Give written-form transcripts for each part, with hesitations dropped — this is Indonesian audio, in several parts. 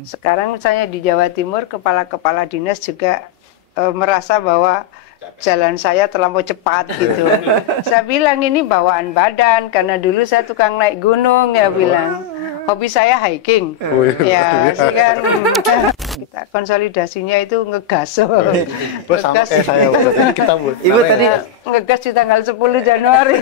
Sekarang misalnya di Jawa Timur, kepala-kepala dinas juga merasa bahwa jalan saya terlampau cepat gitu. Saya bilang ini bawaan badan, karena dulu saya tukang naik gunung ya bilang. Hobi saya hiking. Ya, sih kan. Kita konsolidasinya itu ngegas. Sama kayak saya, kita Ibu tadi ngegas di tanggal 10 Januari.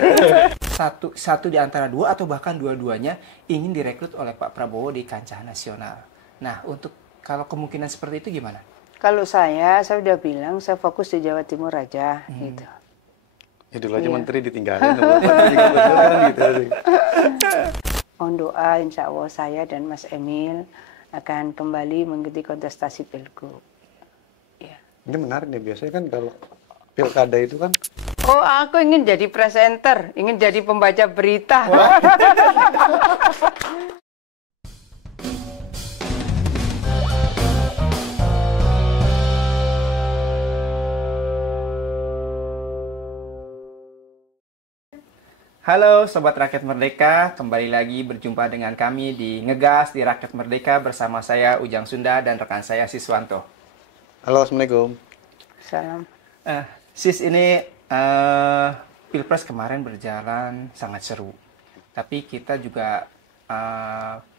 satu di antara dua atau bahkan dua-duanya ingin direkrut oleh Pak Prabowo di kancah nasional. Nah, untuk kalau kemungkinan seperti itu gimana? Kalau saya udah bilang saya fokus di Jawa Timur aja gitu. Ya dulu aja menteri ditinggalin, kan gitu. Mohon doa, insya Allah saya dan Mas Emil akan kembali mengikuti kontestasi Pilgub. Ya. Ini menarik nih, biasanya kan kalau pilkada itu kan. Oh, aku ingin jadi presenter, ingin jadi pembaca berita. Halo Sobat Rakyat Merdeka, kembali lagi berjumpa dengan kami di Ngegas di Rakyat Merdeka bersama saya Ujang Sunda dan rekan saya Siswanto. Halo, Assalamualaikum. Salam. Sis, ini Pilpres kemarin berjalan sangat seru. Tapi kita juga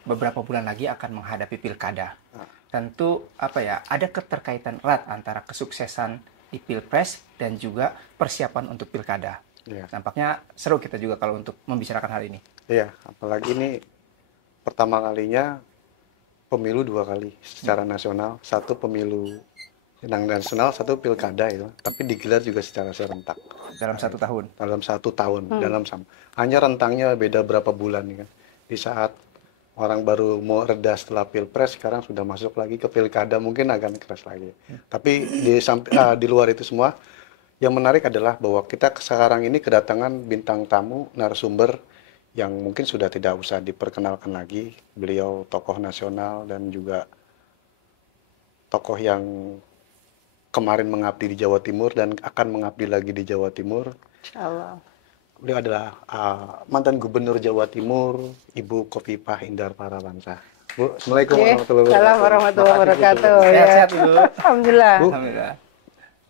beberapa bulan lagi akan menghadapi Pilkada. Tentu ada keterkaitan erat antara kesuksesan di Pilpres dan juga persiapan untuk Pilkada. Ya. Nampaknya seru kita juga kalau untuk membicarakan hal ini. Iya, apalagi ini pertama kalinya pemilu dua kali secara nasional, satu pemilu nasional, satu pilkada itu, tapi digelar juga secara serentak. Dalam satu tahun. Dalam satu tahun, hanya rentangnya beda berapa bulan kan. Di saat orang baru mau reda setelah pilpres, sekarang sudah masuk lagi ke pilkada, mungkin agak keras lagi. Tapi di luar itu semua. Yang menarik adalah bahwa kita sekarang ini kedatangan bintang tamu, narasumber yang mungkin sudah tidak usah diperkenalkan lagi. Beliau tokoh nasional dan juga tokoh yang kemarin mengabdi di Jawa Timur dan akan mengabdi lagi di Jawa Timur. Insyaallah. Beliau adalah mantan Gubernur Jawa Timur, Ibu Khofifah Indar Parawansa. Bu, Assalamualaikum warahmatullahi wabarakatuh. Sehat-sehat, Ibu. Alhamdulillah. Bu, Alhamdulillah.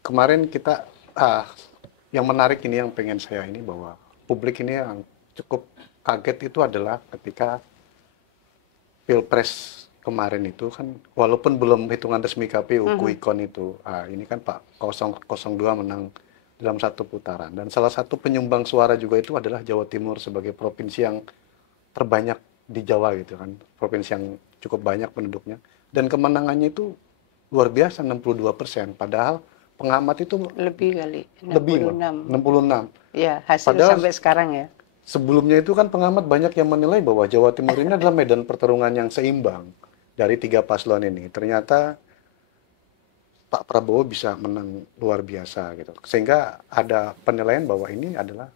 kemarin kita yang menarik ini yang pengen saya ini bahwa publik ini yang cukup kaget itu adalah ketika Pilpres kemarin itu kan walaupun belum hitungan resmi KPU quick count itu ini kan Pak 002 menang dalam satu putaran dan salah satu penyumbang suara juga itu adalah Jawa Timur sebagai provinsi yang terbanyak di Jawa gitu kan, provinsi yang cukup banyak penduduknya dan kemenangannya itu luar biasa 62%, padahal pengamat itu lebih kali 66. Ya, hasil Padahal sampai sekarang ya. Sebelumnya itu kan pengamat banyak yang menilai bahwa Jawa Timur ini adalah medan pertarungan yang seimbang dari tiga paslon ini. Ternyata Pak Prabowo bisa menang luar biasa gitu. Sehingga ada penilaian bahwa ini adalah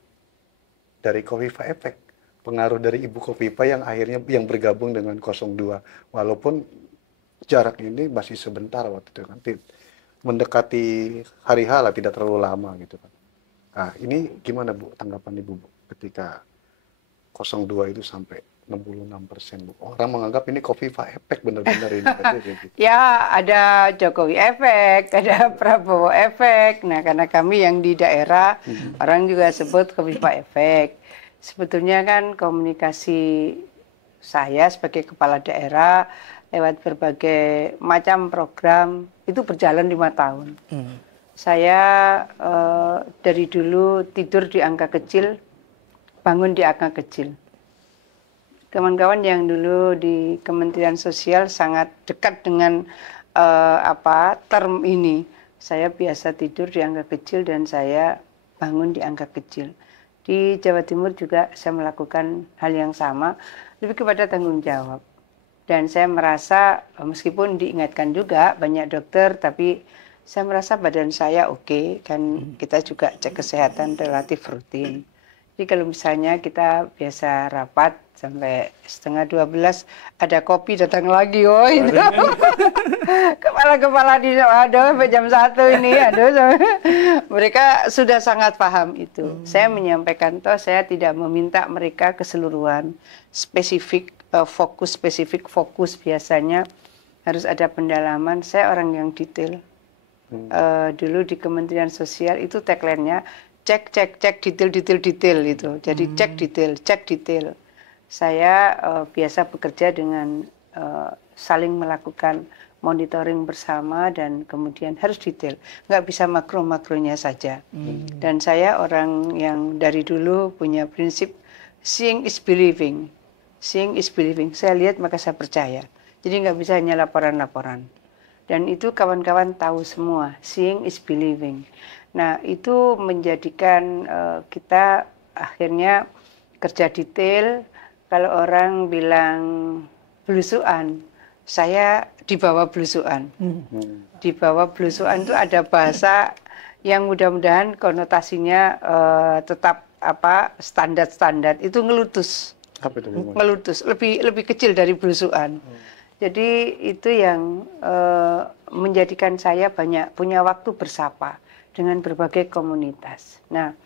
dari Khofifah Effect. Pengaruh dari Ibu Khofifah yang akhirnya yang bergabung dengan 02. Walaupun jarak ini masih sebentar waktu itu kan. Mendekati hari H lah, tidak terlalu lama gitu kan. Nah, ini gimana Bu tanggapan Ibu Bu ketika 02 itu sampai 66%, Bu? Orang menganggap ini Khofifah Effect benar-benar ini. Ya, ada Jokowi efek, ada Prabowo efek. Nah, karena kami yang di daerah, orang juga sebut Khofifah efek. Sebetulnya kan komunikasi saya sebagai kepala daerah lewat berbagai macam program itu berjalan 5 tahun. Saya dari dulu tidur di angka kecil, bangun di angka kecil. Kawan-kawan yang dulu di Kementerian Sosial sangat dekat dengan term ini. Saya biasa tidur di angka kecil dan saya bangun di angka kecil. Di Jawa Timur juga saya melakukan hal yang sama, lebih kepada tanggung jawab. Dan saya merasa meskipun diingatkan juga banyak dokter, tapi saya merasa badan saya oke, kan kita juga cek kesehatan relatif rutin. Jadi kalau misalnya kita biasa rapat sampai 11:30 ada kopi datang lagi, oh itu kepala-kepala di aduh sampai jam 1 ini, aduh mereka sudah sangat paham itu. Saya menyampaikan saya tidak meminta mereka keseluruhan spesifik fokus biasanya harus ada pendalaman. Saya orang yang detail. Dulu di Kementerian Sosial itu tagline-nya cek detail itu. Jadi cek detail. Saya biasa bekerja dengan saling melakukan monitoring bersama dan kemudian harus detail. Nggak bisa makro-makronya saja. Dan saya orang yang dari dulu punya prinsip seeing is believing. Seeing is believing. Saya lihat maka saya percaya. Jadi nggak bisa hanya laporan-laporan. Dan itu kawan-kawan tahu semua, seeing is believing. Nah, itu menjadikan kita akhirnya kerja detail. Kalau orang bilang belusuan, saya di bawah belusuan. Di bawah belusuan itu ada bahasa yang mudah-mudahan konotasinya tetap standar-standar. Itu ngelutus. Apa itu? Ngelutus, lebih kecil dari belusuan. Jadi itu yang menjadikan saya banyak punya waktu bersapa dengan berbagai komunitas. Nah,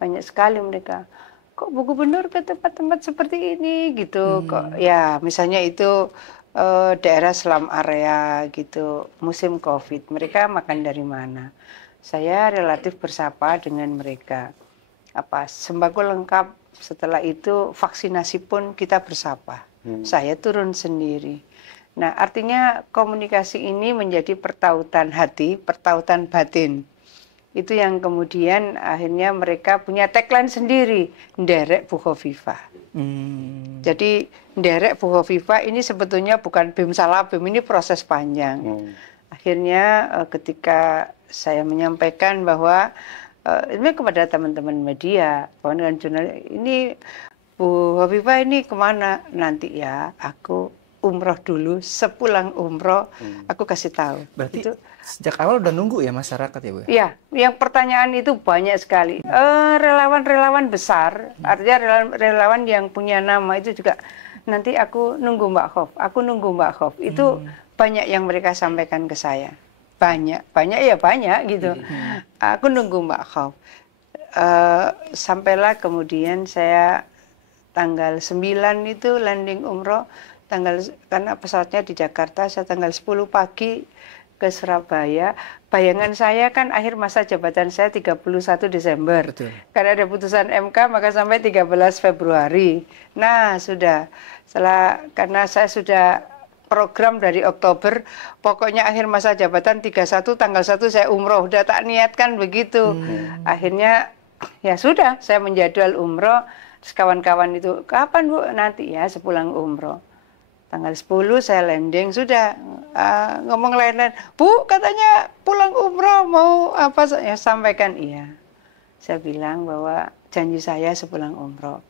banyak sekali mereka, kok Bu Gubernur ke tempat-tempat seperti ini gitu, kok ya misalnya itu daerah slum area gitu, musim COVID, mereka makan dari mana? Saya relatif bersapa dengan mereka. Sembako lengkap, setelah itu vaksinasi pun kita bersapa. Saya turun sendiri. Nah, artinya komunikasi ini menjadi pertautan hati, pertautan batin. Itu yang kemudian akhirnya mereka punya tagline sendiri, nderek Bu Khofifah. Jadi nderek Bu Khofifah ini sebetulnya bukan bim salah bim, ini proses panjang. Akhirnya ketika saya menyampaikan bahwa ini kepada teman-teman media, kawan-kawan jurnalis, ini Bu Khofifah ini kemana? Nanti ya, aku umroh dulu, sepulang umroh, aku kasih tahu. Berarti itu, sejak awal udah nunggu ya masyarakat ya Bu? Iya, yang pertanyaan itu banyak sekali. Relawan-relawan besar, artinya relawan yang punya nama itu juga, nanti aku nunggu Mbak Khof, aku nunggu Mbak Khof. Itu banyak yang mereka sampaikan ke saya. Banyak gitu. Aku nunggu Mbak Khof. Sampailah kemudian saya tanggal 9 itu landing umroh, karena pesawatnya di Jakarta, saya tanggal 10 pagi ke Surabaya. Bayangan saya kan akhir masa jabatan saya 31 Desember. Betul. Karena ada putusan MK maka sampai 13 Februari. Nah, sudah. Karena saya sudah program dari Oktober, pokoknya akhir masa jabatan 31 tanggal 1 saya umroh, udah tak niatkan begitu. Akhirnya ya sudah, saya menjadwal umroh. Kawan-kawan itu, kapan Bu? Nanti ya sepulang umroh. Tanggal 10 saya landing, sudah ngomong lain-lain. Bu, katanya pulang umroh, mau apa? Ya sampaikan iya. Saya bilang bahwa janji saya sepulang umroh.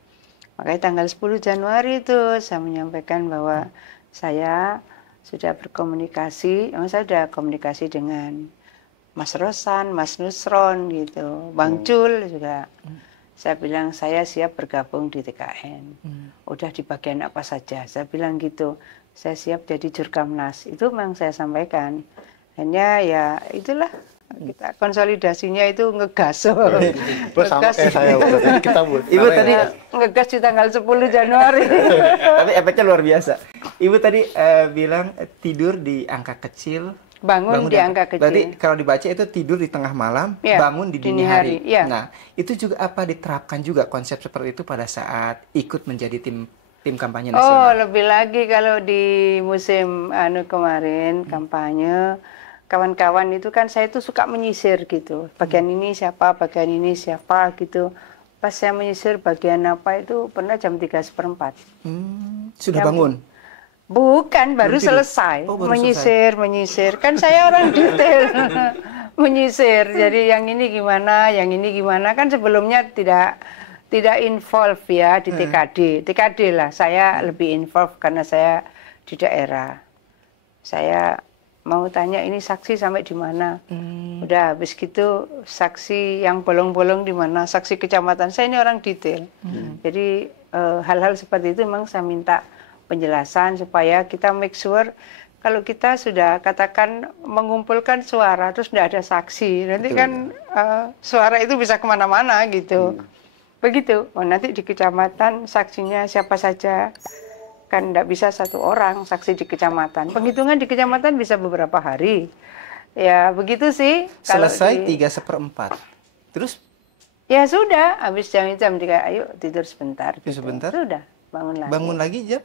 Makanya tanggal 10 Januari itu saya menyampaikan bahwa saya sudah berkomunikasi, saya sudah komunikasi dengan Mas Rosan, Mas Nusron gitu, Bang Cul juga. Saya bilang saya siap bergabung di TKN. Udah di bagian apa saja. Saya bilang gitu. Saya siap jadi Jurkamnas. Itu memang saya sampaikan. Hanya ya itulah kita konsolidasinya itu ngegas. Sama kayak saya kita Ibu tadi ngegas di tanggal 10 Januari. Tapi efeknya luar biasa. Ibu tadi bilang tidur di angka kecil. Bangun di angka kecil. Berarti kalau dibaca itu tidur di tengah malam, ya, bangun di dini hari. Ya. Nah, itu juga apa diterapkan juga konsep seperti itu pada saat ikut menjadi tim kampanye nasional? Oh, lebih lagi kalau di musim kemarin kampanye, kawan-kawan itu kan saya itu suka menyisir gitu. Bagian ini siapa, bagian ini siapa gitu. Pas saya menyisir bagian apa itu pernah jam 3:04. Sudah bangun? Bukan, baru selesai. Menyisir. Kan saya orang detail. Menyisir. Jadi yang ini gimana, yang ini gimana. Kan sebelumnya tidak involve ya di TKD. TKD lah, saya lebih involve karena saya di daerah. Saya mau tanya ini saksi sampai di mana. Udah habis gitu saksi yang bolong-bolong di mana, saksi kecamatan. Saya ini orang detail. Jadi hal-hal seperti itu memang saya minta penjelasan supaya kita make sure kalau kita sudah katakan mengumpulkan suara terus tidak ada saksi, nanti kan suara itu bisa kemana-mana gitu. Begitu. Nanti di kecamatan saksinya siapa saja. kan tidak bisa satu orang saksi di kecamatan. Penghitungan di kecamatan bisa beberapa hari. Ya begitu sih. Selesai 3/4. Terus? Ya sudah, habis jam 3, ayo tidur sebentar. Gitu. Sebentar? Sudah, bangun lagi. Bangun lagi jam?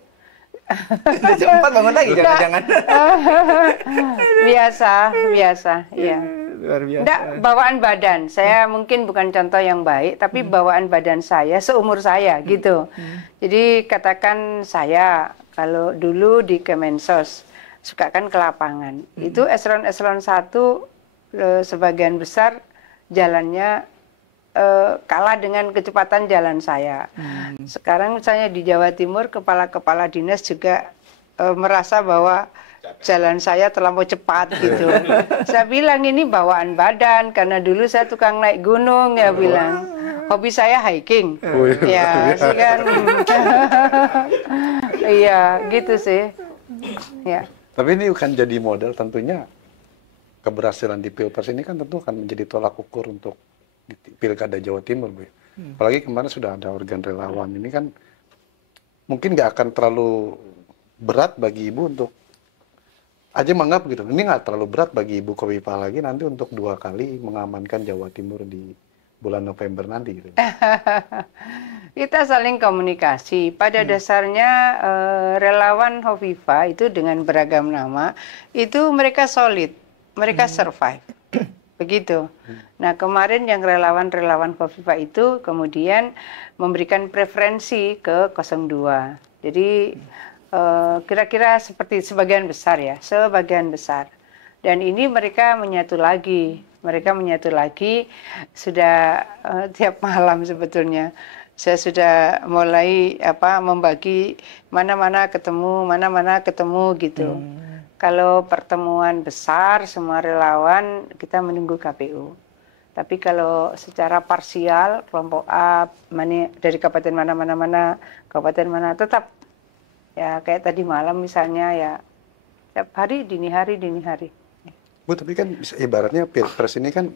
Jam 4 bangun lagi, jangan-jangan. biasa, ya. Luar biasa. Enggak, bawaan badan. Saya mungkin bukan contoh yang baik, tapi bawaan badan saya seumur saya gitu. Jadi katakan saya kalau dulu di Kemensos suka kan ke lapangan. Itu eselon 1 sebagian besar jalannya kalah dengan kecepatan jalan saya. Sekarang misalnya di Jawa Timur kepala-kepala dinas juga merasa bahwa jalan saya terlampau cepat gitu. Saya bilang ini bawaan badan karena dulu saya tukang naik gunung ya bilang. Hobi saya hiking. Ya, sih kan. Iya, gitu sih. Ya. Tapi ini bukan jadi model tentunya keberhasilan di Pilpres ini kan tentu akan menjadi tolak ukur untuk di Pilkada Jawa Timur, Bu. Apalagi kemarin sudah ada organ relawan ini kan mungkin nggak akan terlalu berat bagi Ibu untuk aja menganggap gitu. Ini nggak terlalu berat bagi Ibu Khofifah lagi nanti untuk 2 kali mengamankan Jawa Timur di bulan November nanti gitu. Kita saling komunikasi. Pada dasarnya relawan Khofifah itu dengan beragam nama itu mereka solid, mereka survive. Begitu. Nah, kemarin yang relawan-relawan Khofifah itu kemudian memberikan preferensi ke 02. Jadi kira-kira seperti sebagian besar ya, sebagian besar. Dan ini mereka menyatu lagi. Mereka menyatu lagi sudah tiap malam sebetulnya. Saya sudah mulai membagi mana-mana ketemu gitu. Kalau pertemuan besar semua relawan kita menunggu KPU. Tapi kalau secara parsial kelompok A dari kabupaten kabupaten mana tetap ya kayak tadi malam misalnya ya tiap hari dini hari. Bu, tapi kan ibaratnya Pilpres ini kan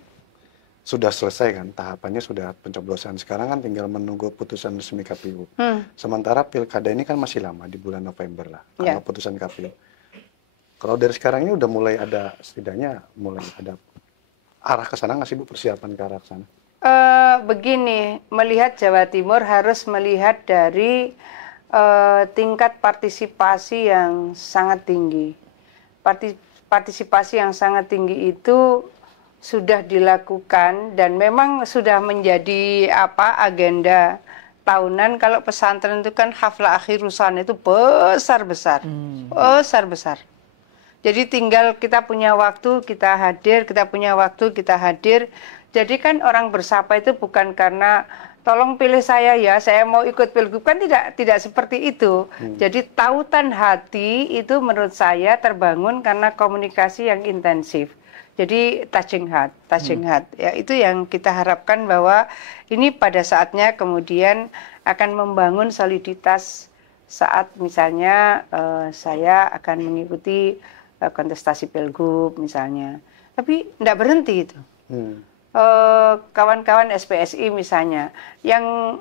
sudah selesai kan, tahapannya sudah pencoblosan. Sekarang kan tinggal menunggu putusan resmi KPU. Sementara Pilkada ini kan masih lama, di bulan November lah, kalau putusan KPU. Kalau dari sekarang ini udah mulai ada, setidaknya mulai ada arah ke sana nggak sih Bu, persiapan ke arah ke sana? Begini, melihat Jawa Timur harus melihat dari tingkat partisipasi yang sangat tinggi. Partisipasi yang sangat tinggi itu sudah dilakukan dan memang sudah menjadi agenda tahunan. Kalau pesantren itu kan haflah akhir rusan itu besar-besar. Jadi tinggal kita punya waktu, kita hadir, kita punya waktu, kita hadir. Jadi kan orang bersapa itu bukan karena tolong pilih saya ya, saya mau ikut pilgub, kan tidak seperti itu. Jadi tautan hati itu menurut saya terbangun karena komunikasi yang intensif. Jadi touching heart. Ya, itu yang kita harapkan bahwa ini pada saatnya kemudian akan membangun soliditas saat misalnya saya akan mengikuti kontestasi pilgub misalnya. Tapi tidak berhenti itu. Kawan-kawan SPSI misalnya yang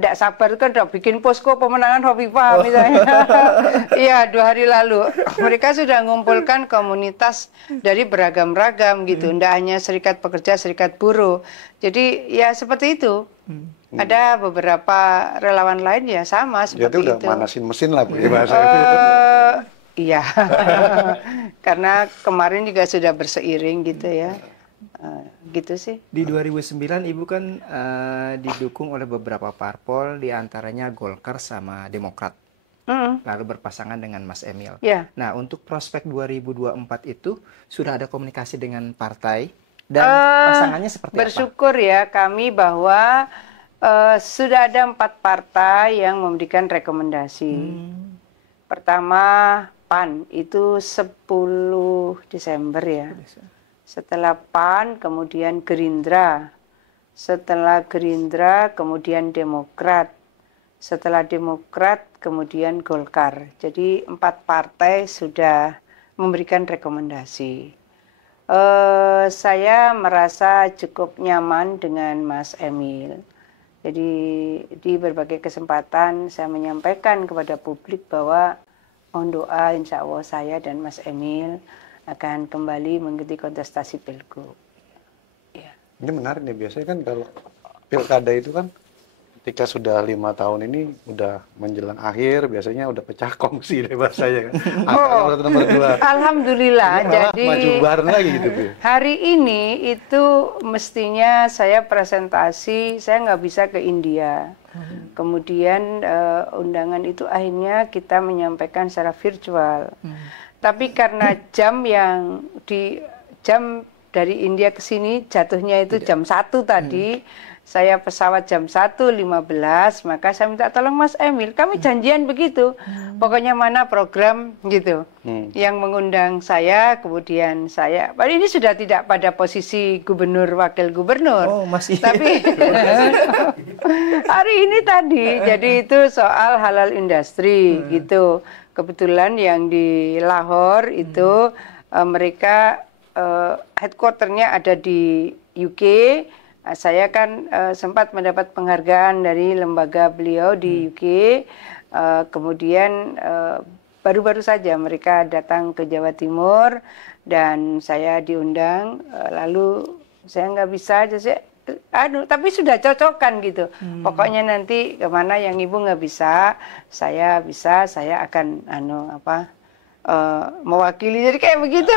tidak sabar kan udah bikin posko pemenangan Khofifah misalnya. Iya, 2 hari lalu mereka sudah mengumpulkan komunitas dari beragam-ragam gitu, tidak hanya serikat pekerja, serikat buruh. Jadi ya seperti itu. Ada beberapa relawan lain ya sama seperti itu. Jadi udah manasin mesin lah Bu, iya, karena kemarin juga sudah berseiring gitu ya. Gitu sih. Di 2009 Ibu kan didukung oleh beberapa parpol, diantaranya Golkar sama Demokrat. Lalu berpasangan dengan Mas Emil. Nah, untuk prospek 2024 itu sudah ada komunikasi dengan partai dan pasangannya seperti bersyukur ya kami bahwa sudah ada 4 partai yang memberikan rekomendasi. Pertama PAN itu 10 Desember ya. Setelah PAN, kemudian Gerindra. Setelah Gerindra, kemudian Demokrat. Setelah Demokrat, kemudian Golkar. Jadi 4 partai sudah memberikan rekomendasi. Saya merasa cukup nyaman dengan Mas Emil. Jadi di berbagai kesempatan saya menyampaikan kepada publik bahwa mohon doa insya Allah saya dan Mas Emil akan kembali mengikuti kontestasi Pilgub. Ya. Ini menarik nih, biasanya kan kalau pilkada itu kan ketika sudah 5 tahun ini udah menjelang akhir, biasanya udah pecah kongsi deh bahasanya kan. Angka nomor 2. Alhamdulillah, jadi maju bareng lagi gitu tuh. hari ini itu mestinya saya presentasi, saya nggak bisa ke India. Kemudian undangan itu akhirnya kita menyampaikan secara virtual. Tapi karena jam dari India ke sini jatuhnya itu jam 1 tadi, saya pesawat jam 1.15, maka saya minta tolong Mas Emil, kami janjian begitu. Pokoknya mana program gitu. Yang mengundang saya, kemudian saya. Padahal ini sudah tidak pada posisi gubernur, wakil gubernur. Oh, masih. Tapi hari ini tadi, jadi itu soal halal industri gitu. Kebetulan yang di Lahore itu mereka headquarternya ada di UK. Saya kan sempat mendapat penghargaan dari lembaga beliau di UK. Kemudian baru-baru saja mereka datang ke Jawa Timur dan saya diundang. Lalu saya nggak bisa aja sih. Tapi sudah cocokan gitu. Pokoknya nanti kemana yang ibu nggak bisa, saya bisa. Saya akan mewakili. Jadi kayak begitu.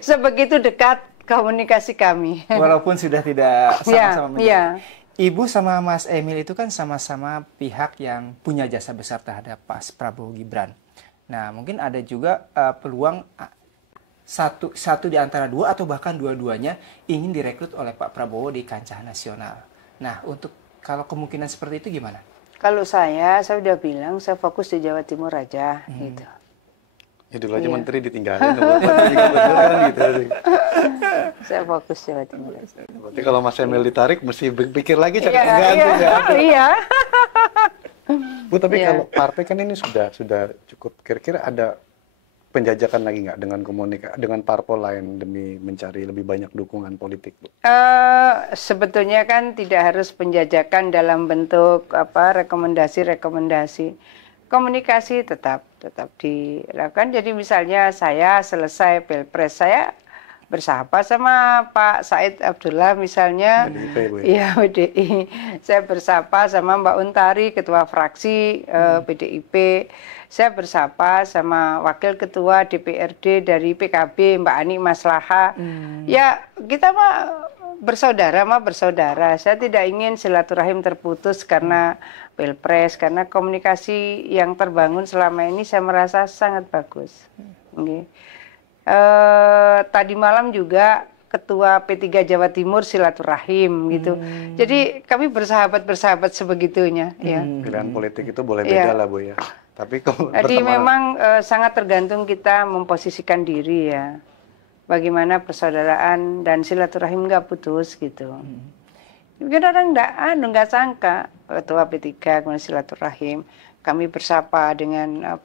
Sebegitu dekat komunikasi kami. Walaupun sudah tidak sama-sama menjadi. Ya. Ibu sama Mas Emil itu kan sama-sama pihak yang punya jasa besar terhadap Pak Prabowo Gibran. Nah, mungkin ada juga peluang satu di antara dua atau bahkan dua-duanya ingin direkrut oleh Pak Prabowo di kancah nasional. Nah, untuk kalau kemungkinan seperti itu gimana? Kalau saya udah bilang saya fokus di Jawa Timur aja gitu. Ya dulu aja menteri ditinggalin, gitu. Saya fokus Jawa Timur. Berarti kalau Mas Emil ditarik, mesti berpikir lagi Iya. Bu, tapi kalau partai kan ini sudah cukup, kira-kira ada penjajakan lagi nggak dengan parpol lain demi mencari lebih banyak dukungan politik, Bu? Sebetulnya kan tidak harus penjajakan dalam bentuk rekomendasi. Komunikasi tetap dilakukan. Jadi misalnya saya selesai Pilpres, saya bersahabat sama Pak Said Abdullah misalnya, PDIP, Bu, ya PDI. Saya bersahabat sama Mbak Untari, ketua fraksi PDIP. Saya bersahabat sama wakil ketua DPRD dari PKB, Mbak Ani Maslaha. Ya kita bersaudara. Saya tidak ingin silaturahim terputus karena Pilpres, karena komunikasi yang terbangun selama ini saya merasa sangat bagus. Tadi malam juga Ketua P3 Jawa Timur silaturahim gitu. Jadi kami bersahabat sebegitunya. Ya. Pilihan politik itu boleh beda lah, Bu, ya. Tapi jadi memang sangat tergantung kita memposisikan diri ya. Bagaimana persaudaraan dan silaturahim nggak putus gitu. Mungkin orang nggak sangka Ketua P3 kemudian silaturahim. Kami bersapa dengan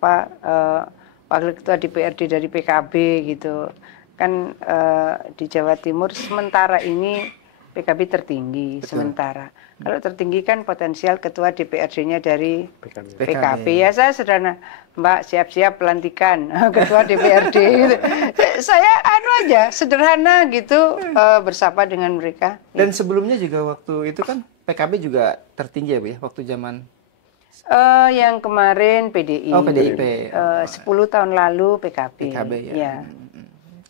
wakil ketua DPRD dari PKB gitu. Kan di Jawa Timur sementara ini PKB tertinggi. Betul. Sementara. Kalau tertinggi kan potensial ketua DPRD-nya dari PKB. Ya saya sederhana, Mbak siap-siap pelantikan ketua DPRD. Gitu. Saya aja sederhana gitu bersapa dengan mereka. Dan sebelumnya juga waktu itu kan PKB juga tertinggi ya Bu ya, waktu zaman yang kemarin PDI. Oh, PDIP. 10 tahun lalu PKB. PKB ya.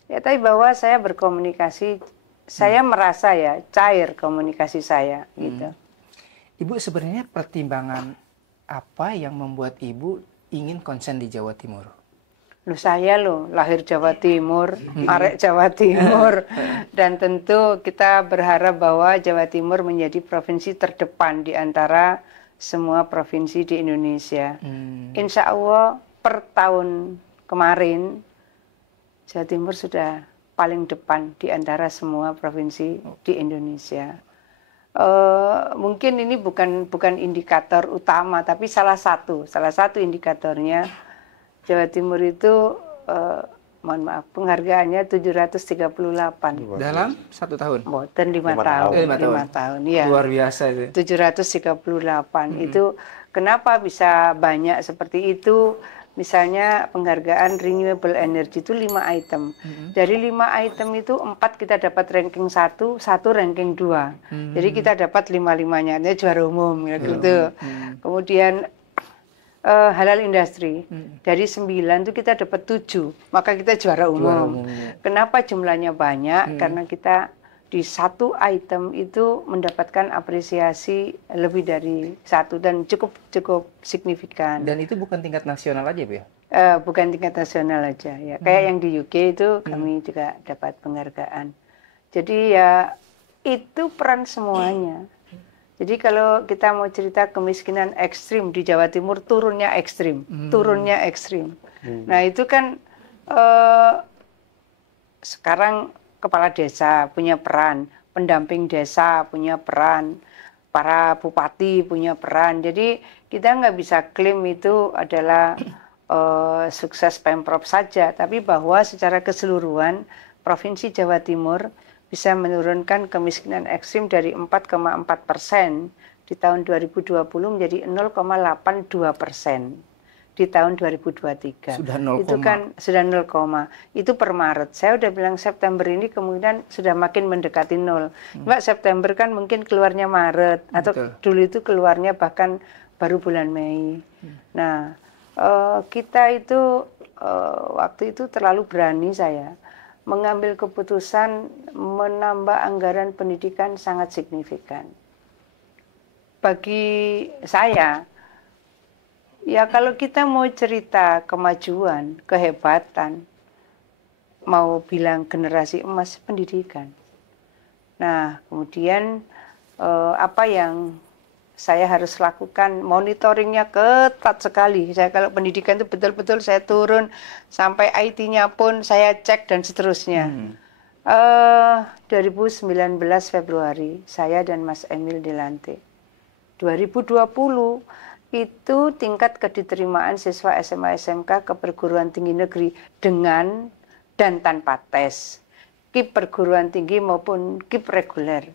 Ya, tapi bahwa saya berkomunikasi, saya merasa ya cair komunikasi saya gitu. Ibu sebenarnya pertimbangan apa yang membuat Ibu ingin konsen di Jawa Timur? Saya lahir Jawa Timur, arek Jawa Timur, dan tentu kita berharap bahwa Jawa Timur menjadi provinsi terdepan di antara semua provinsi di Indonesia. Insya Allah per tahun kemarin Jawa Timur sudah paling depan di antara semua provinsi di Indonesia. Mungkin ini bukan indikator utama, tapi salah satu indikatornya Jawa Timur itu mohon maaf, penghargaannya 738. Dalam 1 tahun. Boten 5 5 tahun. tahun. 5 tahun, ya. Luar biasa itu. 738. Itu kenapa bisa banyak seperti itu? Misalnya penghargaan renewable energy itu 5 item. Dari 5 item itu 4 kita dapat ranking 1, 1 ranking 2. Jadi kita dapat 5-5-nya, ini juara umum ya gitu. Kemudian halal industri. Dari 9 itu kita dapat 7, maka kita juara umum. Kenapa jumlahnya banyak? Karena kita di 1 item itu mendapatkan apresiasi lebih dari 1 dan cukup signifikan. Dan itu bukan tingkat nasional aja, Bu ya? Bukan tingkat nasional aja ya. Kayak yang di UK itu kami juga dapat penghargaan. Jadi ya itu peran semuanya. Jadi kalau kita mau cerita kemiskinan ekstrim di Jawa Timur, turunnya ekstrim. Nah itu kan sekarang kepala desa punya peran, pendamping desa punya peran, para bupati punya peran. Jadi kita nggak bisa klaim itu adalah sukses Pemprov saja, tapi bahwa secara keseluruhan Provinsi Jawa Timur bisa menurunkan kemiskinan ekstrim dari 4,4% di tahun 2020 menjadi 0,82% di tahun 2023. Sudah 0, itu kan sudah 0, itu per Maret. Saya udah bilang September ini kemungkinan sudah makin mendekati 0. Mbak, September kan mungkin keluarnya Maret atau dulu itu keluarnya bahkan baru bulan Mei. Nah, kita itu waktu itu terlalu berani saya mengambil keputusan menambah anggaran pendidikan sangat signifikan. Bagi saya, ya kalau kita mau cerita kemajuan, kehebatan, mau bilang generasi emas, pendidikan. Nah, kemudian apa yang saya harus lakukan, monitoringnya ketat sekali. Saya kalau pendidikan itu betul-betul saya turun, sampai IT-nya pun saya cek dan seterusnya. 2019 Februari, saya dan Mas Emil dilantik. 2020 itu tingkat kediterima siswa SMA SMK ke perguruan tinggi negeri dengan dan tanpa tes, KIP perguruan tinggi maupun KIP reguler,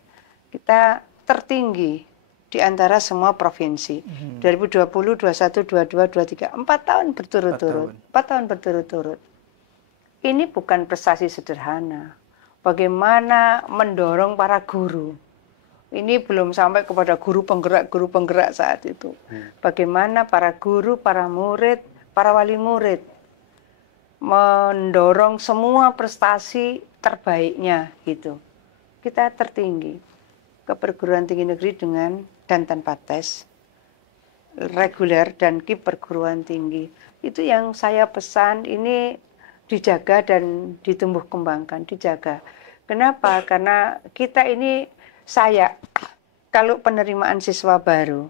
kita tertinggi di antara semua provinsi. 2020, 21, 22, 23, 4 tahun berturut-turut. 4 tahun berturut-turut. Ini bukan prestasi sederhana. Bagaimana mendorong para guru. Ini belum sampai kepada guru penggerak saat itu. Bagaimana para guru, para murid, para wali murid mendorong semua prestasi terbaiknya gitu. Kita tertinggi ke perguruan tinggi negeri dengan dan tanpa tes, reguler dan KIP perguruan tinggi. Itu yang saya pesan, ini dijaga dan ditumbuh kembangkan, dijaga. Kenapa? Karena kita ini, saya, kalau penerimaan siswa baru,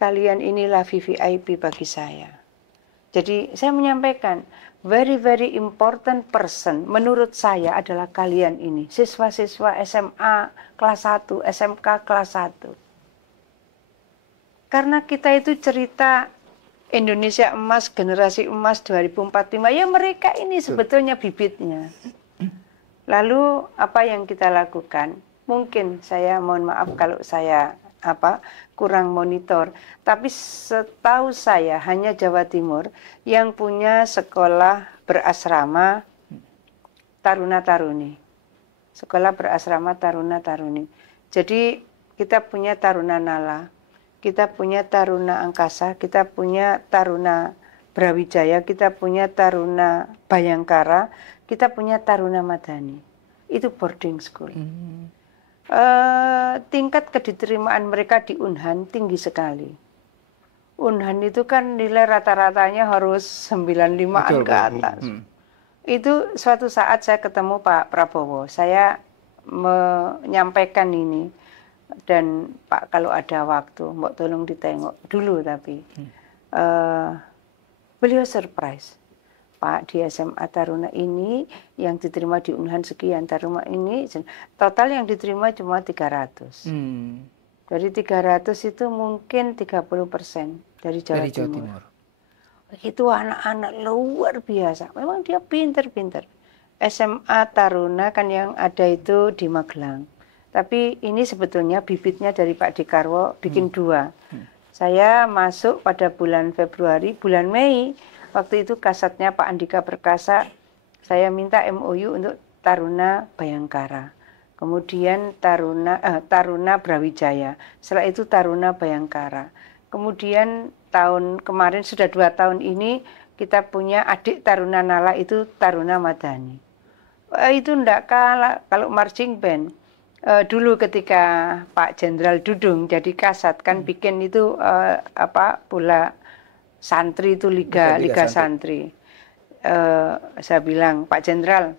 kalian inilah VVIP bagi saya. Jadi saya menyampaikan, very important person menurut saya adalah kalian ini, siswa-siswa SMA kelas 1, SMK kelas 1. Karena kita itu cerita Indonesia emas, generasi emas 2045, ya mereka ini sebetulnya bibitnya. Lalu apa yang kita lakukan? Mungkin saya mohon maaf kalau saya kurang monitor, tapi setahu saya hanya Jawa Timur yang punya sekolah berasrama Taruna-Taruni. Sekolah berasrama Taruna-Taruni. Jadi kita punya Taruna Nala, kita punya Taruna Angkasa, kita punya Taruna Brawijaya, kita punya Taruna Bayangkara, kita punya Taruna Madani. Itu boarding school. Tingkat kediterima mereka di Unhan tinggi sekali. Unhan itu kan nilai rata-ratanya harus 95-an ke atas. Itu suatu saat saya ketemu Pak Prabowo, saya menyampaikan ini. Dan Pak kalau ada waktu, Mbak tolong ditengok dulu tapi. Beliau surprise. Pak, di SMA Taruna ini yang diterima di Unhan sekian, Taruna ini total yang diterima cuma 300. Dari 300 itu mungkin 30% dari Jawa Timur. Itu anak-anak luar biasa. Memang dia pinter-pinter. SMA Taruna kan yang ada itu di Magelang. Tapi ini sebetulnya bibitnya dari Pak Dekarwo bikin dua. Saya masuk pada bulan Februari, bulan Mei. Waktu itu kasatnya Pak Andika Perkasa, saya minta MOU untuk Taruna Bayangkara. Kemudian Taruna Brawijaya. Setelah itu Taruna Bayangkara. Kemudian tahun kemarin sudah 2 tahun ini kita punya adik Taruna Nala itu Taruna Madani. Itu enggak kalah kalau marching band. Dulu ketika Pak Jenderal Dudung jadi kasat kan bikin itu bola santri itu Liga Santri. Saya bilang Pak Jenderal,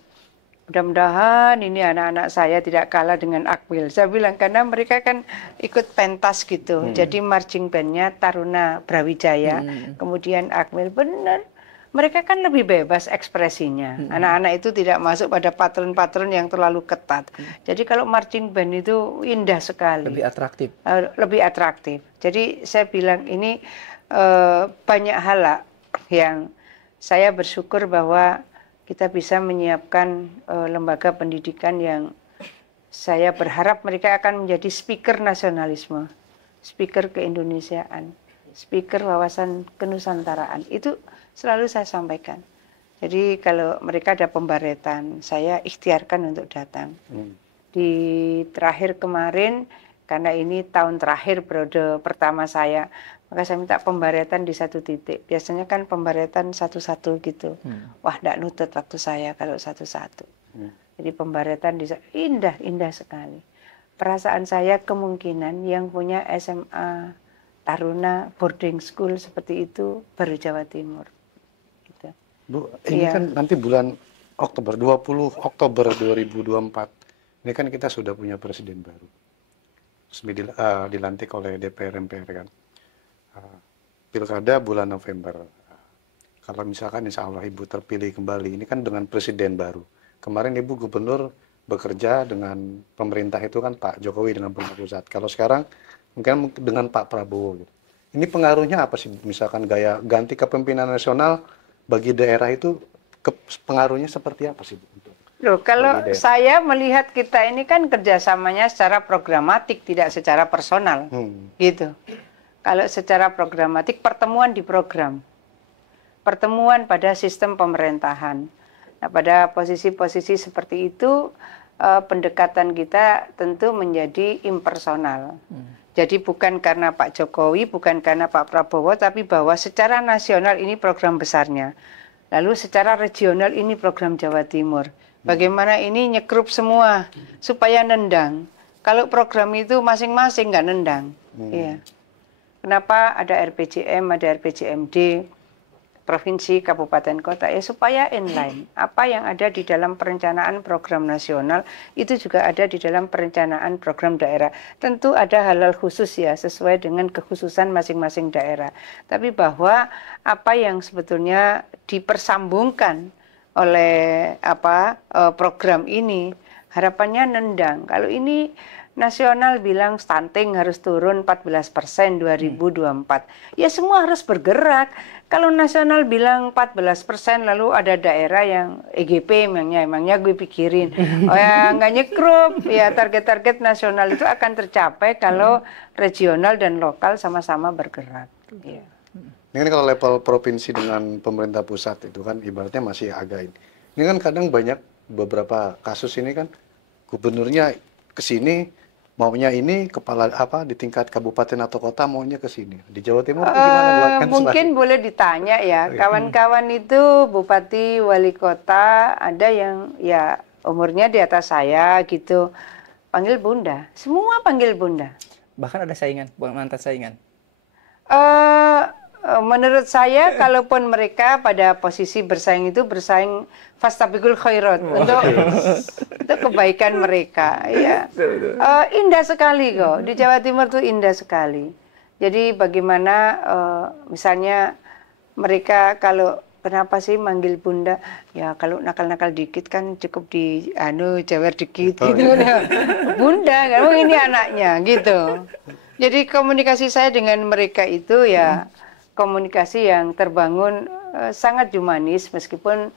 mudah-mudahan ini anak-anak saya tidak kalah dengan Akmil. Saya bilang karena mereka kan ikut pentas gitu. Jadi marching bandnya Taruna Brawijaya, kemudian Akmil benar. Mereka kan lebih bebas ekspresinya. Anak-anak itu tidak masuk pada patron-patron yang terlalu ketat. Jadi kalau marching band itu indah sekali. Lebih atraktif. Lebih atraktif. Jadi saya bilang ini banyak hal lah yang saya bersyukur bahwa kita bisa menyiapkan lembaga pendidikan yang saya berharap mereka akan menjadi speaker nasionalisme, speaker keindonesiaan, speaker wawasan kenusantaraan. Itu selalu saya sampaikan. Jadi kalau mereka ada pembaretan, saya ikhtiarkan untuk datang. Di terakhir kemarin, karena ini tahun terakhir periode pertama saya, maka saya minta pembaretan di 1 titik. Biasanya kan pembaretan satu-satu gitu. Wah, enggak nutut waktu saya kalau satu-satu. Jadi pembaretan indah sekali. Perasaan saya kemungkinan yang punya SMA Taruna boarding school seperti itu baru Jawa Timur. Gitu. Bu, ini kan nanti bulan Oktober, 20 Oktober 2024. Ini kan kita sudah punya presiden baru. Resmi dilantik oleh DPR MPR kan. Pilkada bulan November. Kalau misalkan insya Allah Ibu terpilih kembali, ini kan dengan presiden baru. Kemarin Ibu gubernur bekerja dengan pemerintah itu kan Pak Jokowi dengan pemerintah pusat. Kalau sekarang mungkin dengan Pak Prabowo. Gitu. Ini pengaruhnya apa sih? Misalkan gaya ganti kepemimpinan nasional bagi daerah itu pengaruhnya seperti apa sih? Loh, kalau saya melihat kita ini kan kerjasamanya secara programatik, tidak secara personal. Gitu. Kalau secara programatik, pertemuan di program. Pertemuan pada sistem pemerintahan. Nah, pada posisi-posisi seperti itu, pendekatan kita tentu menjadi impersonal. Jadi bukan karena Pak Jokowi, bukan karena Pak Prabowo, tapi bahwa secara nasional ini program besarnya. Lalu secara regional ini program Jawa Timur. Bagaimana ini nyekrup semua supaya nendang. Kalau program itu masing-masing nggak nendang. Iya. Kenapa ada RPJM, ada RPJMD, provinsi, kabupaten, kota, ya supaya inline. Apa yang ada di dalam perencanaan program nasional, itu juga ada di dalam perencanaan program daerah. Tentu ada hal-hal khusus ya, sesuai dengan kekhususan masing-masing daerah. Tapi bahwa apa yang sebetulnya dipersambungkan oleh program ini, harapannya nendang. Kalau ini nasional bilang stunting harus turun 14% 2024. Ya semua harus bergerak. Kalau nasional bilang 14%, lalu ada daerah yang EGP emangnya gue pikirin. Oh ya nggak nyekrup. Ya target-target nasional itu akan tercapai kalau regional dan lokal sama-sama bergerak. Ya. Ini kan kalau level provinsi dengan pemerintah pusat itu kan ibaratnya masih agak ini. Ini kan kadang banyak beberapa kasus ini kan gubernurnya ke sini maunya ini, kepala di tingkat kabupaten atau kota maunya ke sini. Di Jawa Timur itu gimana? Mungkin boleh ditanya ya, kawan-kawan itu bupati, wali kota, ada yang ya umurnya di atas saya gitu, panggil bunda, semua panggil bunda. Bahkan ada saingan, mantan saingan. Menurut saya, kalaupun mereka pada posisi bersaing itu bersaing fastabiqul khairat untuk kebaikan mereka, ya indah sekali kok di Jawa Timur tuh indah sekali. Jadi bagaimana misalnya mereka kalau kenapa sih manggil bunda? Ya kalau nakal-nakal dikit kan cukup di jawer dikit gitu. Bunda, kan ini anaknya gitu. Jadi komunikasi saya dengan mereka itu ya komunikasi yang terbangun sangat humanis, meskipun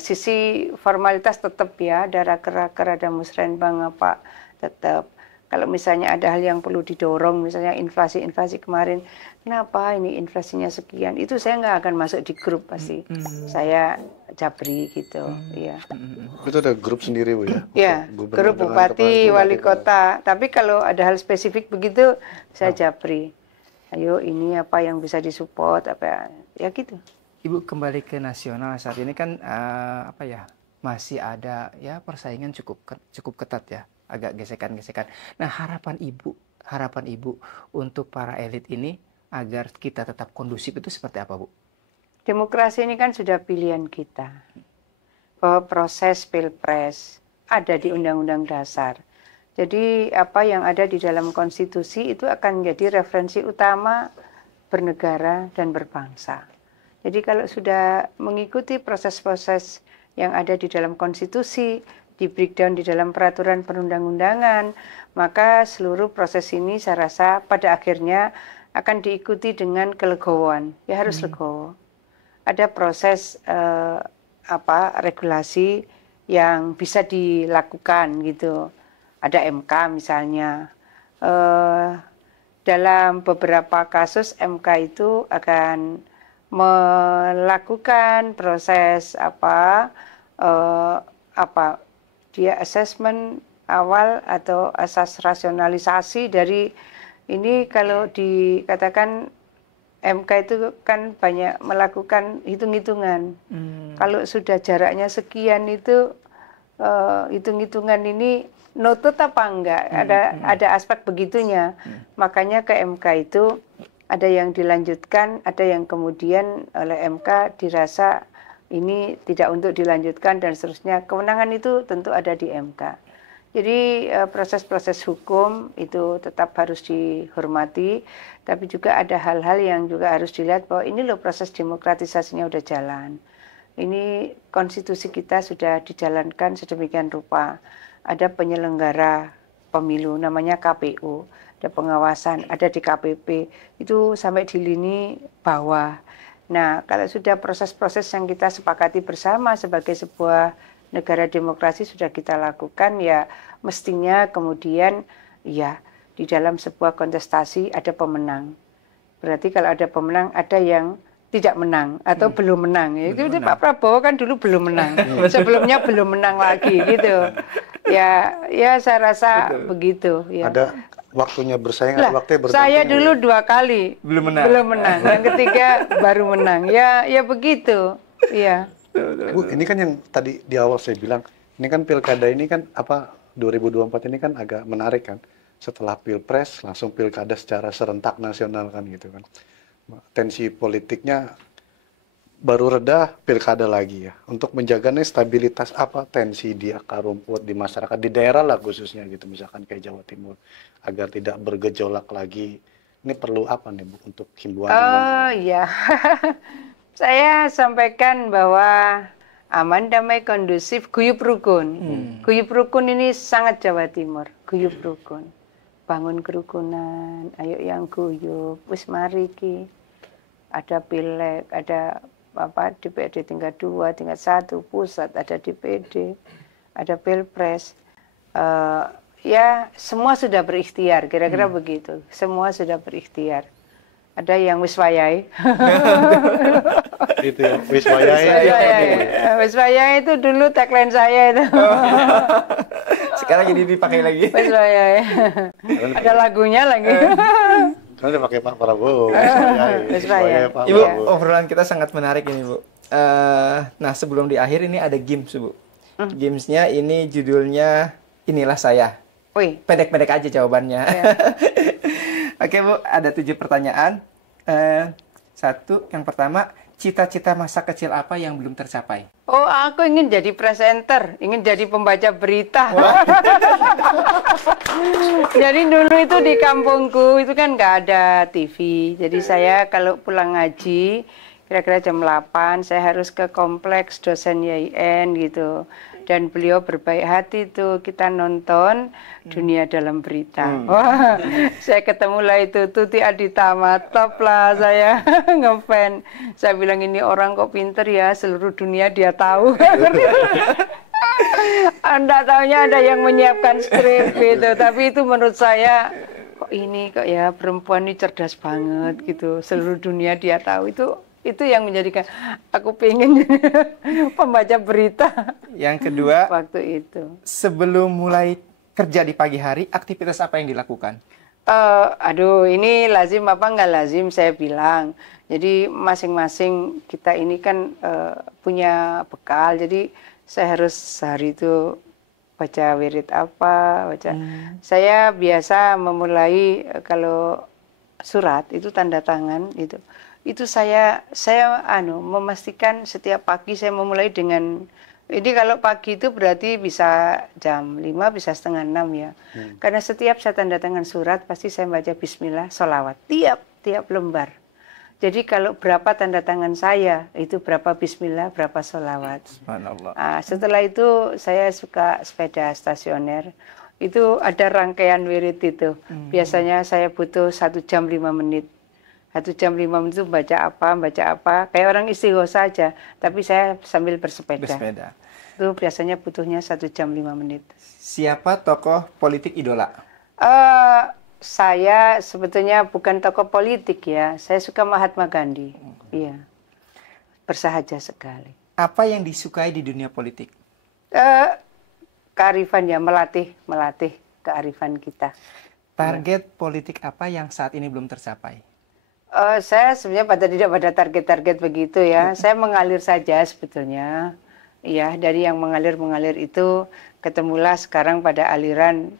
sisi formalitas tetap ya, ada raker-raker, ada musrenbang apa, tetap. Kalau misalnya ada hal yang perlu didorong, misalnya inflasi kemarin, kenapa ini inflasinya sekian, itu saya nggak akan masuk di grup pasti. Saya japri gitu, ya. Itu ada grup sendiri, Bu, ya? Ya, grup bupati, wali kota. Tapi kalau ada hal spesifik begitu, saya japri. Ayo, ini apa yang bisa disupport, apa ya gitu. Ibu, kembali ke nasional saat ini kan apa ya, masih ada ya persaingan cukup ketat ya, agak gesekan-gesekan. Nah, harapan ibu untuk para elit ini agar kita tetap kondusif itu seperti apa, Bu? Demokrasi ini kan sudah pilihan kita, bahwa proses pilpres ada di Undang-Undang Dasar. Jadi apa yang ada di dalam konstitusi itu akan menjadi referensi utama bernegara dan berbangsa. Jadi kalau sudah mengikuti proses-proses yang ada di dalam konstitusi, di breakdown di dalam peraturan perundang-undangan, maka seluruh proses ini saya rasa pada akhirnya akan diikuti dengan kelegowoan. Ya harus legowo. Ada proses regulasi yang bisa dilakukan gitu. Ada MK misalnya. Dalam beberapa kasus MK itu akan melakukan proses dia assessment awal atau asas rasionalisasi dari ini. Kalau dikatakan MK itu kan banyak melakukan hitung-hitungan. Kalau sudah jaraknya sekian itu hitung-hitungan ini notut apa enggak? Ada aspek begitunya. Makanya ke MK itu ada yang dilanjutkan, ada yang kemudian oleh MK dirasa ini tidak untuk dilanjutkan dan seterusnya. Kewenangan itu tentu ada di MK. Jadi proses-proses hukum itu tetap harus dihormati, tapi juga ada hal-hal yang juga harus dilihat bahwa ini loh proses demokratisasinya udah jalan. Ini konstitusi kita sudah dijalankan sedemikian rupa. Ada penyelenggara pemilu namanya KPU, ada pengawasan, ada DKPP, itu sampai di lini bawah. Nah, kalau sudah proses-proses yang kita sepakati bersama sebagai sebuah negara demokrasi sudah kita lakukan, ya mestinya kemudian ya di dalam sebuah kontestasi ada pemenang. Berarti kalau ada pemenang, ada yang tidak menang atau belum menang. Itu Pak Prabowo kan dulu belum menang, sebelumnya belum menang lagi gitu. Ya saya rasa begitu. Ya. Ada waktunya bersaing, ada waktunya bergantung. Saya dulu 2 kali belum menang. Yang ketiga baru menang. Ya begitu. Iya. Bu, ini kan yang tadi di awal saya bilang, ini kan pilkada ini kan 2024 ini kan agak menarik kan. Setelah pilpres langsung pilkada secara serentak nasional kan gitu kan. Tensi politiknya baru reda, pilkada lagi ya. Untuk menjaga stabilitas tensi di akar rumput di masyarakat di daerah lah khususnya gitu, misalkan kayak Jawa Timur, agar tidak bergejolak lagi. Ini perlu apa nih Bu untuk himbauan? Oh iya. Saya sampaikan bahwa aman, damai, kondusif, guyup rukun. Guyup rukun ini sangat Jawa Timur. Guyup rukun. Bangun kerukunan, ayo yang guyup. Wis mari ki. Ada pileg, ada DPRD tingkat 2, tingkat 1, pusat, ada DPD, ada pilpres. Ya semua sudah berikhtiar, kira-kira begitu. Semua sudah berikhtiar. Ada yang wiswayai. Itu ya, wiswayai. Wiswayai itu dulu tagline saya itu. Sekarang jadi dipakai lagi. Wiswayai. Ada lagunya lagi. Karena udah pakai Pak Prabowo. Wiswayai. Ibu, obrolan kita sangat menarik ini, Bu. Nah, sebelum di akhir ini ada games, Bu. Gamesnya ini judulnya Inilah Saya. Wih. Pendek-pendek aja jawabannya. Ya. Oke, Bu, ada 7 pertanyaan. Yang pertama, cita-cita masa kecil apa yang belum tercapai? Oh, aku ingin jadi presenter, ingin jadi pembaca berita. Jadi dulu itu di kampungku itu kan nggak ada TV. Jadi saya kalau pulang ngaji kira-kira jam 8 saya harus ke kompleks dosen YIN gitu. Dan beliau berbaik hati tuh, kita nonton Dunia Dalam Berita. Wah, saya ketemu lah itu Tuti Aditama, top lah saya ngefans. Saya bilang ini orang kok pinter ya, seluruh dunia dia tahu. Anda tahunya ada yang menyiapkan skrip gitu, tapi itu menurut saya kok ini kok ya perempuan ini cerdas banget gitu, seluruh dunia dia tahu. Itu yang menjadikan aku pengen pembaca berita. Yang kedua, waktu itu sebelum mulai kerja di pagi hari, aktivitas apa yang dilakukan? Aduh, ini lazim apa nggak lazim saya bilang. Jadi masing-masing kita ini kan punya bekal. Jadi saya harus sehari itu baca wirid apa, baca. Saya biasa memulai kalau surat itu tanda tangan itu. Itu saya memastikan setiap pagi saya memulai dengan ini, kalau pagi itu berarti bisa jam 5, bisa setengah 6 ya. Karena setiap saya tanda tangan surat pasti saya baca bismillah, sholawat tiap lembar. Jadi kalau berapa tanda tangan saya itu berapa bismillah, berapa sholawat. Setelah itu saya suka sepeda stasioner. Itu ada rangkaian wirid itu. Biasanya saya butuh 1 jam 5 menit. 1 jam 5 menit itu baca apa, kayak orang istighosa saja, tapi saya sambil bersepeda. Itu biasanya butuhnya 1 jam 5 menit. Siapa tokoh politik idola? Saya sebetulnya bukan tokoh politik ya, saya suka Mahatma Gandhi. Iya, bersahaja sekali. Apa yang disukai di dunia politik? Kearifan ya, melatih kearifan kita. Target politik apa yang saat ini belum tercapai? Saya sebenarnya tidak pada target-target begitu ya. Saya mengalir saja sebetulnya. Ya, dari yang mengalir itu ketemulah sekarang pada aliran,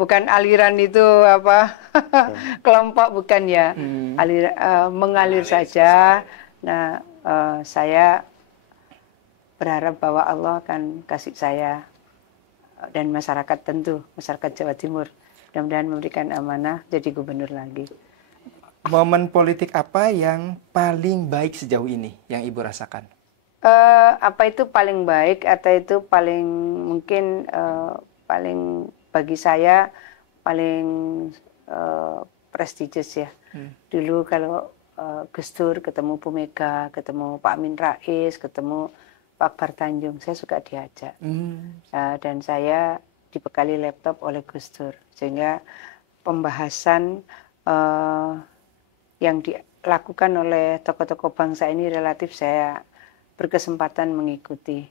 bukan aliran itu apa kelompok, bukan ya. Mengalir saja. Nah, saya berharap bahwa Allah akan kasih saya dan masyarakat, tentu masyarakat Jawa Timur, mudah-mudahan memberikan amanah jadi gubernur lagi. Momen politik apa yang paling baik sejauh ini yang Ibu rasakan? Apa itu paling baik atau itu paling mungkin paling bagi saya paling prestigious ya. Dulu kalau Gus Dur ketemu Bu Mega, ketemu Pak Amin Rais, ketemu Pak Akbar Tanjung, saya suka diajak. Dan saya dibekali laptop oleh Gus Dur, sehingga pembahasan yang dilakukan oleh tokoh-tokoh bangsa ini relatif saya berkesempatan mengikuti.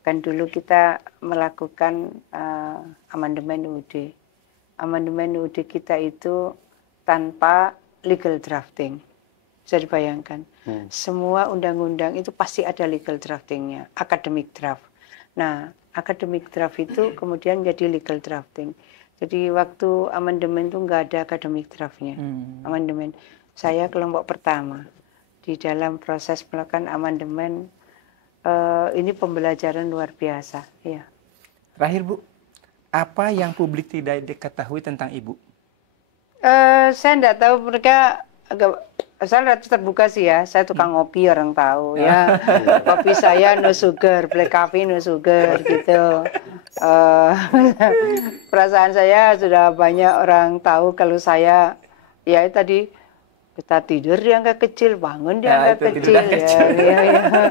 Kan dulu kita melakukan amandemen UUD. Amandemen UUD kita itu tanpa legal drafting. Bisa dibayangkan. Semua undang-undang itu pasti ada legal draftingnya, academic draft. Nah, academic draft itu kemudian jadi legal drafting. Jadi waktu amandemen itu nggak ada academic draftnya. Amandemen. Saya kelompok pertama di dalam proses melakukan amandemen. Ini pembelajaran luar biasa. Ya. Terakhir Bu, apa yang publik tidak diketahui tentang Ibu? Saya tidak tahu, mereka agak, saya terbuka sih ya. Saya tukang ngopi, orang tahu ya. Kopi saya no sugar, black coffee no sugar gitu. Perasaan saya sudah banyak orang tahu kalau saya ya tadi. Kita tidur dia nggak kecil, bangun dia nggak kecil. Ya.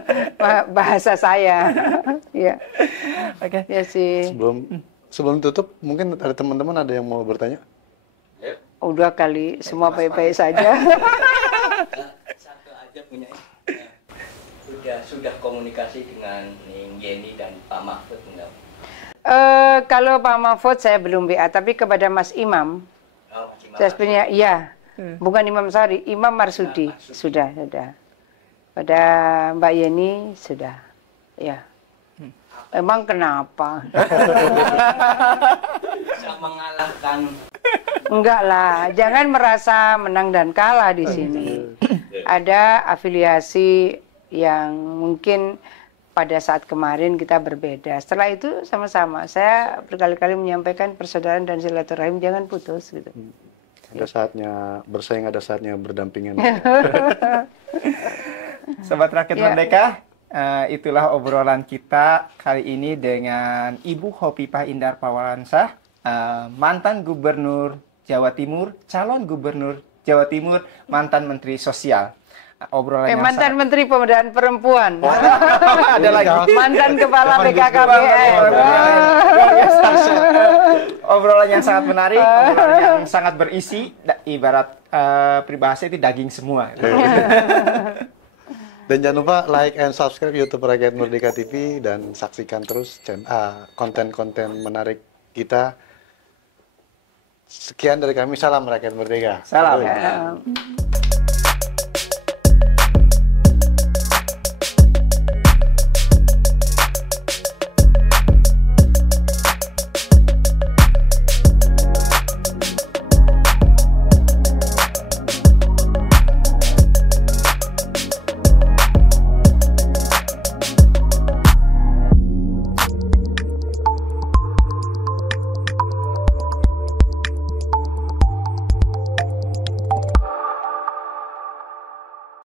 Bahasa saya. Ya. Oke. Ya sih. Sebelum tutup, mungkin ada teman-teman ada yang mau bertanya? Udah kali, semua baik-baik saja. Satu aja punya. Sudah komunikasi dengan Yeni dan Pak Mahfud enggak? Kalau Pak Mahfud saya belum BA, tapi kepada Mas Imam. Saya punya, iya. Bukan Imam Sari, Imam Marsudi. Sudah. Pada Mbak Yeni sudah. Ya. Emang kenapa? Bisa mengalahkan. Enggak lah, jangan merasa menang dan kalah di sini. Ada afiliasi yang mungkin pada saat kemarin kita berbeda. Setelah itu sama-sama. Saya berkali-kali menyampaikan persaudaraan dan silaturahim jangan putus gitu. Ada saatnya bersaing, ada saatnya berdampingan. Sobat Rakyat Ya. Merdeka, itulah obrolan kita kali ini dengan Ibu Hovifah Indar Parawansa, mantan Gubernur Jawa Timur, calon Gubernur Jawa Timur, mantan Menteri Sosial. Obrolan yang mantan Menteri Pemberdayaan Perempuan. ada lagi. Mantan Kepala Zaman BKKBN. Luar biasa. Obrolan yang sangat menarik, obrolan yang sangat berisi, ibarat peribahasa itu daging semua. Dan jangan lupa like and subscribe YouTube Rakyat Merdeka TV dan saksikan terus konten-konten menarik kita. Sekian dari kami, salam Rakyat Merdeka. Salam. Ya.